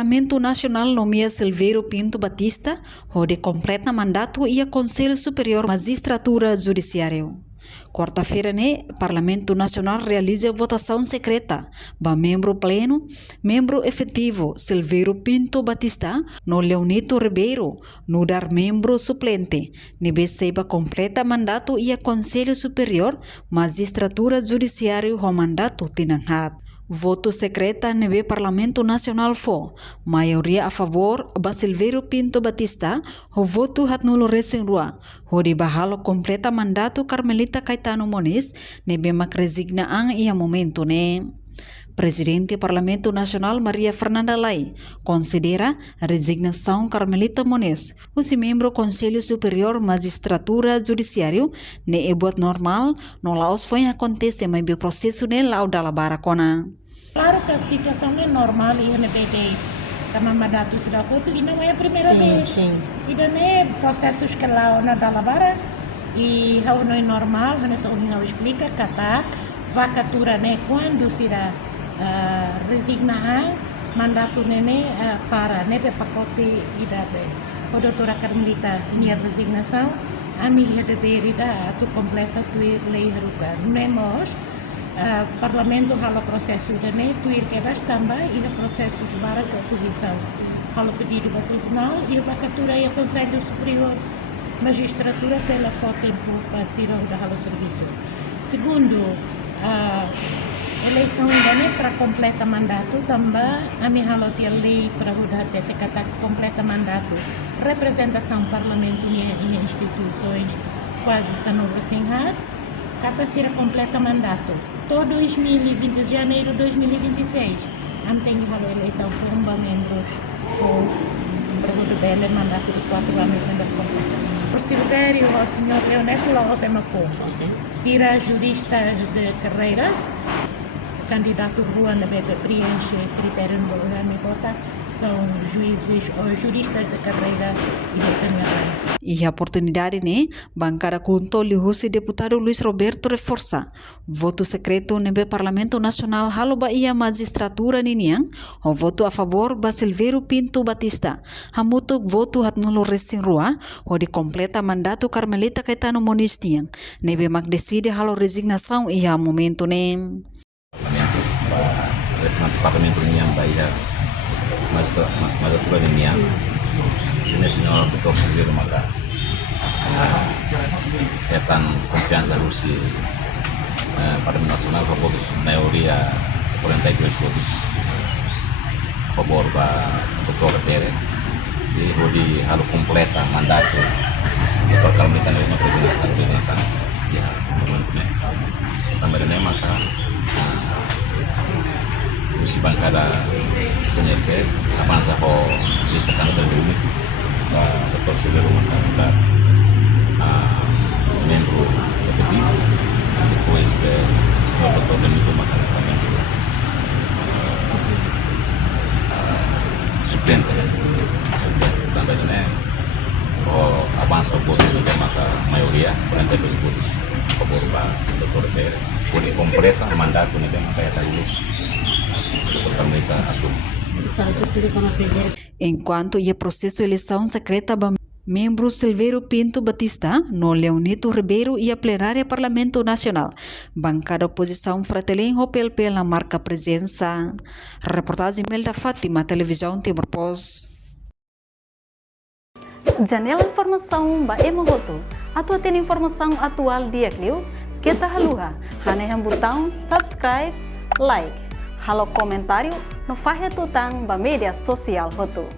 Parlamento Nacional nomea Silveiro Pinto Batista, onde completa mandato e a Conselho Superior Magistratura Judiciário. Quarta-feira, Parlamento Nacional realiza votação secreta para membro pleno, membro efetivo Silveiro Pinto Batista, no Leonito Ribeiro, no dar membro suplente, receba completa mandato e a Conselho Superior Magistratura Judiciário o mandato tinanghat. Voto secreta nebe Parlamento Nacional maioria a favor ba Silveiro Pinto Batista, o voto hat nulo resen rua, o de bahalo completa mandato Carmelita Caetano Moniz, nebe mak resigna ang ia momento Presidente Parlamento Nacional Maria Fernanda Lai considera a resignação Carmelita Moniz, o membro Conselho Superior Magistratura Judiciário, é buat normal, no laos foi acontecer mas o processo lau da baracona. Claro que a situação é normal e o NPD também mandato sudah voto e não é a primeira vez. Sim. E também processos que lá na Dalavara e não é normal, a nossa união explica que a vacatura quando será resignar mandato para pacote idade. A doutora Carmelita minha resignação a minha dever ida tu completa tu lei ruga. Nemos Parlamento halo processo de tu ir que bastamba e no processo de para a oposição halo pedido para o tribunal e a vacatura e a Conselho Superior Magistratura se ela for tempo para ser da halo serviço. Segundo eleição ainda para completa mandato também a minha halo tia lei para o até kata completa mandato representação parlamento e instituições quase sanova sem har kata ser completa mandato todo 2020 de janeiro de 2026 tem a eleição for membros for para o belo mandato de 4 anos ainda completa. Por Silvério, o senhor Leoneto Laos é uma fonte. Será juristas de carreira, candidato Juan Bebe preenche critério no programa e vota, são juízes ou juristas de carreira e de Tanhara. E a oportunidade, bancada controle o deputado Luiz Roberto reforça. Voto secreto no Parlamento Nacional halo ba ia magistratura niniang, o voto a favor ba Silveiro Pinto Batista. Hamutuk voto hat nulo resin rua, o de completa mandato Carmelita Caetano Moniz tiang. Nebe mak decide halo resignação e a momento Parlamento Niang Bahia magistratura de Niang ini senhor Dr. Silveiro maka tentang confiança Rusi Parlamento Nacional por votos maioria 42 votos a favor da Dr. Tere e hodi halo completa mandato Dr. Carmelita na representação ya também maka si bancada senyeke kapan sa ko lista kan terjadi Dr. Silveiro maka membro efetivo depois que senhor Dr. Leonito maka sampai suplente também avança o voto do maka maioria 42 votos a favor da Dr. Tere pode completa mandato ne maka ya dulu Enquanto o processo de eleição secreta para membro Silveiro Pinto Batista, no Leonito Ribeiro e a plenária Parlamento Nacional, bancada oposição Fratelin PLP na marca presença. Reportagem Melda Fátima, Televisão Timor-Pos. Janela informação ba emogoto. Atua tem informação atual dia Clio, kita haluha, haneham botão subscribe, like. Halo comentário no Fahia Tutang ba media sosial hotu.